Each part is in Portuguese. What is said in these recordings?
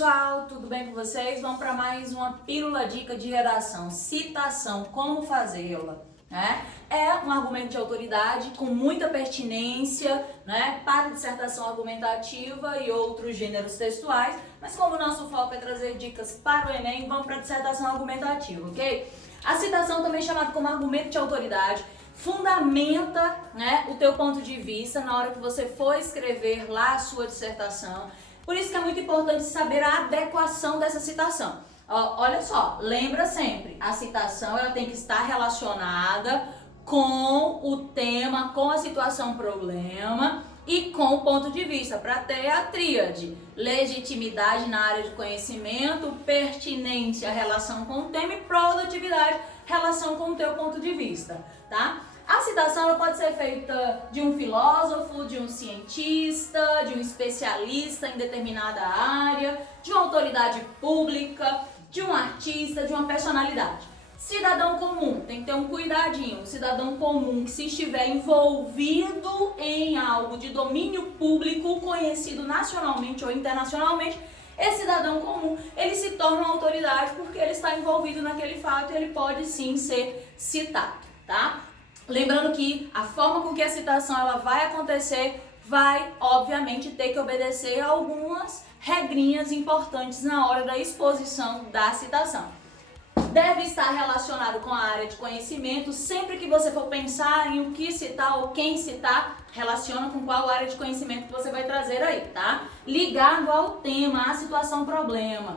pessoal, tudo bem com vocês? Vamos para mais uma pílula dica de redação, citação, como fazê-la, né? É um argumento de autoridade com muita pertinência, né, para dissertação argumentativa e outros gêneros textuais, mas como o nosso foco é trazer dicas para o Enem, vamos para a dissertação argumentativa, ok? A citação, também chamada como argumento de autoridade, fundamenta, né, o teu ponto de vista na hora que você for escrever lá a sua dissertação. Por isso que é muito importante saber a adequação dessa citação. Olha só, lembra sempre, a citação ela tem que estar relacionada com o tema, com a situação problema e com o ponto de vista, para ter a tríade: legitimidade na área de conhecimento, pertinência, relação com o tema, e produtividade, relação com o teu ponto de vista, tá? A citação ela pode ser feita de um filósofo, de um cientista, de um especialista em determinada área, de uma autoridade pública, de um artista, de uma personalidade. Cidadão comum, tem que ter um cuidadinho. O cidadão comum que, se estiver envolvido em algo de domínio público, conhecido nacionalmente ou internacionalmente, esse cidadão comum, ele se torna uma autoridade porque ele está envolvido naquele fato e ele pode sim ser citado, tá? Lembrando que a forma com que a citação ela vai acontecer vai, obviamente, ter que obedecer a algumas regrinhas importantes na hora da exposição da citação. Deve estar relacionado com a área de conhecimento. Sempre que você for pensar em o que citar ou quem citar, relaciona com qual área de conhecimento que você vai trazer aí, tá? Ligado ao tema, à situação problema.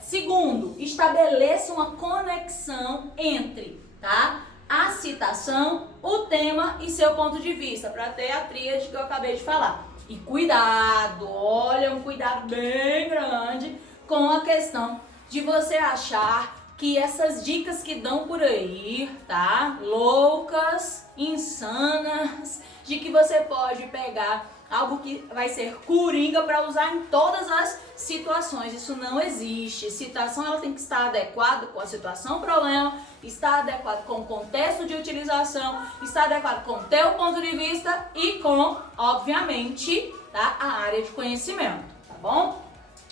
Segundo, estabeleça uma conexão entre, tá, a citação, o tema e seu ponto de vista, para ter a tríade que eu acabei de falar. E cuidado, olha, um cuidado bem grande com a questão de você achar que essas dicas que dão por aí, tá, loucas, insanas, de que você pode pegar algo que vai ser coringa para usar em todas as situações. Isso não existe. Citação ela tem que estar adequada com a situação problema, estar adequado com o contexto de utilização, estar adequado com o teu ponto de vista e com, obviamente, tá, a área de conhecimento, tá bom?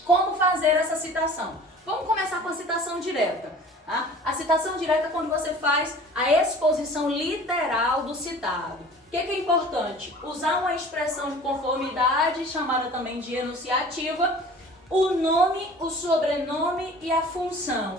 Como fazer essa citação? Vamos começar com a citação direta. Tá? A citação direta é quando você faz a exposição literal do citado. O que é importante? Usar uma expressão de conformidade, chamada também de enunciativa, o nome, o sobrenome e a função.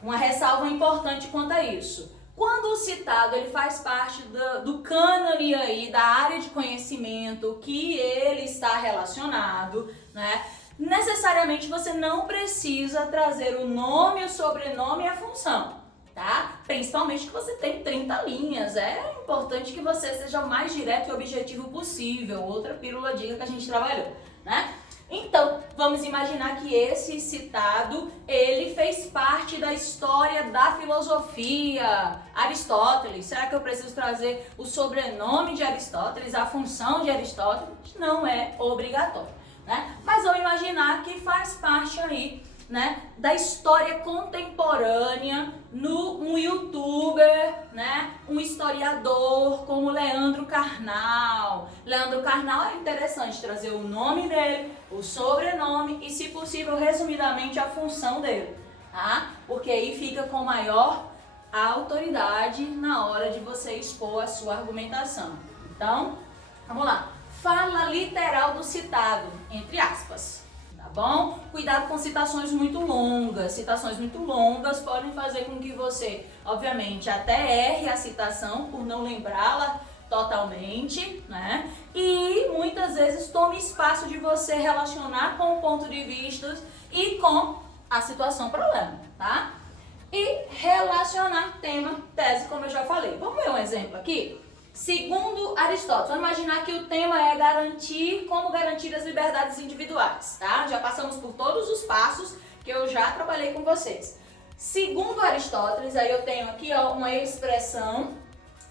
Uma ressalva importante quanto a isso. Quando o citado ele faz parte do cânone aí, da área de conhecimento que ele está relacionado, né? Necessariamente você não precisa trazer o nome, o sobrenome e a função, tá? Principalmente que você tem 30 linhas, é importante que você seja o mais direto e objetivo possível. Outra pílula dica que a gente trabalhou, né? Então, vamos imaginar que esse citado, ele fez parte da história da filosofia, Aristóteles. Será que eu preciso trazer o sobrenome de Aristóteles, a função de Aristóteles? Não é obrigatório, né? Mas vamos imaginar que faz parte aí, né, da história contemporânea, um youtuber, né, um historiador como Leandro Carnal. Leandro Carnal é interessante trazer o nome dele, o sobrenome e, se possível, resumidamente, a função dele, tá? Porque aí fica com maior autoridade na hora de você expor a sua argumentação. Então, vamos lá. Fala literal do citado, entre aspas. Bom, cuidado com citações muito longas. Citações muito longas podem fazer com que você, obviamente, até erre a citação por não lembrá-la totalmente, né? E muitas vezes tome espaço de você relacionar com o ponto de vista e com a situação problema, tá? E relacionar tema, tese, como eu já falei. Vamos ver um exemplo aqui? Segundo Aristóteles, vamos imaginar que o tema é como garantir as liberdades individuais, tá? Já passamos por todos os passos que eu já trabalhei com vocês. Segundo Aristóteles, aí eu tenho aqui, ó, uma expressão,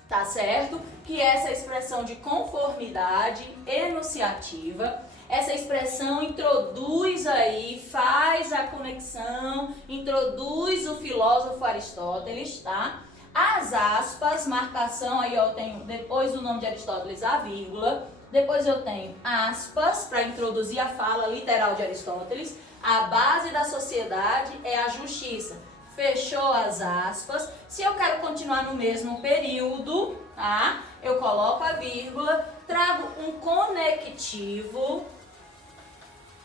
tá certo? Que é essa expressão de conformidade enunciativa. Essa expressão introduz aí, faz a conexão, introduz o filósofo Aristóteles, tá? As aspas, marcação, aí eu tenho depois do nome de Aristóteles a vírgula, Depois eu tenho aspas para introduzir a fala literal de Aristóteles. A base da sociedade é a justiça. Fechou as aspas. Se eu quero continuar no mesmo período, tá? Eu coloco a vírgula, trago um conectivo,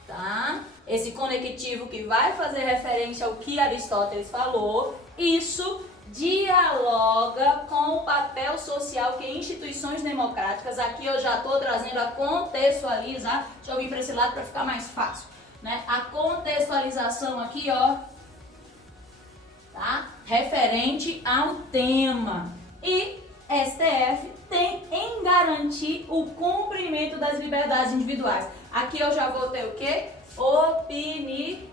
tá? Esse conectivo que vai fazer referência ao que Aristóteles falou. Isso dialoga com o papel social que instituições democráticas, aqui eu já estou trazendo a contextualizar, deixa eu vir para esse lado para ficar mais fácil, né? A contextualização aqui, ó, tá? Referente ao tema. E STF tem em garantir o cumprimento das liberdades individuais. Aqui eu já vou ter o quê? Opinião.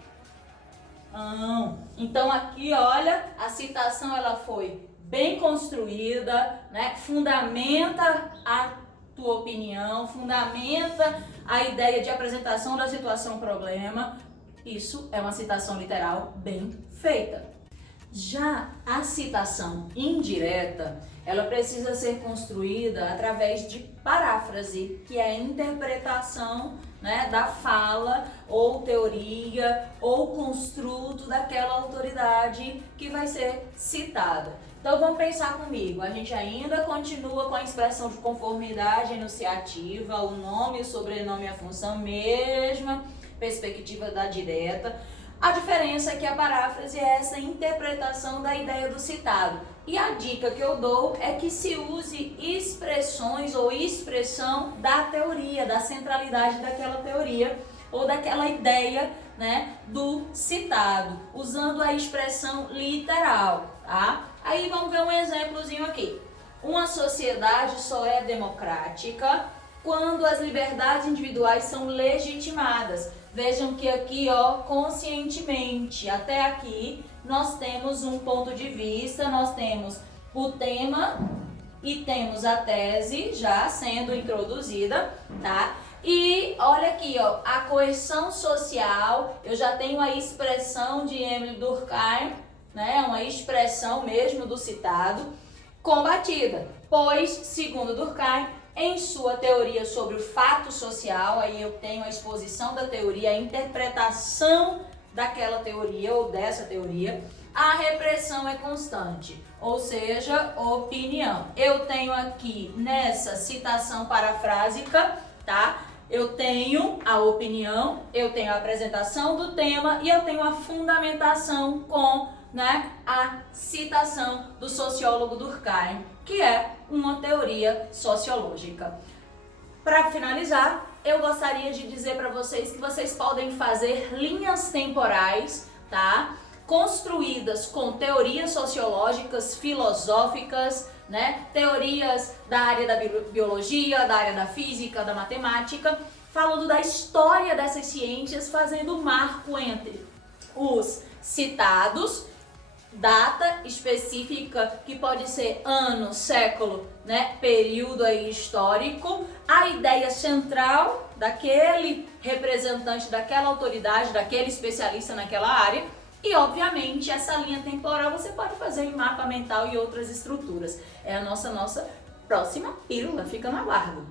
Então aqui, olha, a citação ela foi bem construída, né? Fundamenta a tua opinião, fundamenta a ideia de apresentação da situação problema. Isso é uma citação literal bem feita. Já a citação indireta, ela precisa ser construída através de paráfrase, que é a interpretação, né, da fala ou teoria ou construto daquela autoridade que vai ser citada. Então vamos pensar comigo, a gente ainda continua com a expressão de conformidade enunciativa, o nome, o sobrenome e a função, mesma perspectiva da direta. A diferença é que a paráfrase é essa interpretação da ideia do citado. E a dica que eu dou é que se use expressões ou expressão da teoria, da centralidade daquela teoria ou daquela ideia, né, do citado, usando a expressão literal, tá? Aí vamos ver um exemplozinho aqui. Uma sociedade só é democrática quando as liberdades individuais são legitimadas. Vejam que aqui, ó, conscientemente, até aqui, nós temos um ponto de vista, nós temos o tema e temos a tese já sendo introduzida, tá? E olha aqui, ó, a coerção social, eu já tenho a expressão de Emile Durkheim, né? Uma expressão mesmo do citado, combatida, pois, segundo Durkheim, em sua teoria sobre o fato social, aí eu tenho a exposição da teoria, a interpretação daquela teoria ou dessa teoria, a repressão é constante, ou seja, opinião. Eu tenho aqui nessa citação parafrásica, tá? Eu tenho a opinião, eu tenho a apresentação do tema e eu tenho a fundamentação com, né, a citação do sociólogo Durkheim, que é uma teoria sociológica. Para finalizar, eu gostaria de dizer para vocês que vocês podem fazer linhas temporais, tá? Construídas com teorias sociológicas, filosóficas, né? Teorias da área da biologia, da área da física, da matemática, falando da história dessas ciências, fazendo um marco entre os citados, data específica que pode ser ano, século, né, período aí histórico, a ideia central daquele representante daquela autoridade, daquele especialista naquela área e, obviamente, essa linha temporal você pode fazer em mapa mental e outras estruturas. É a nossa próxima pílula, fica no aguardo.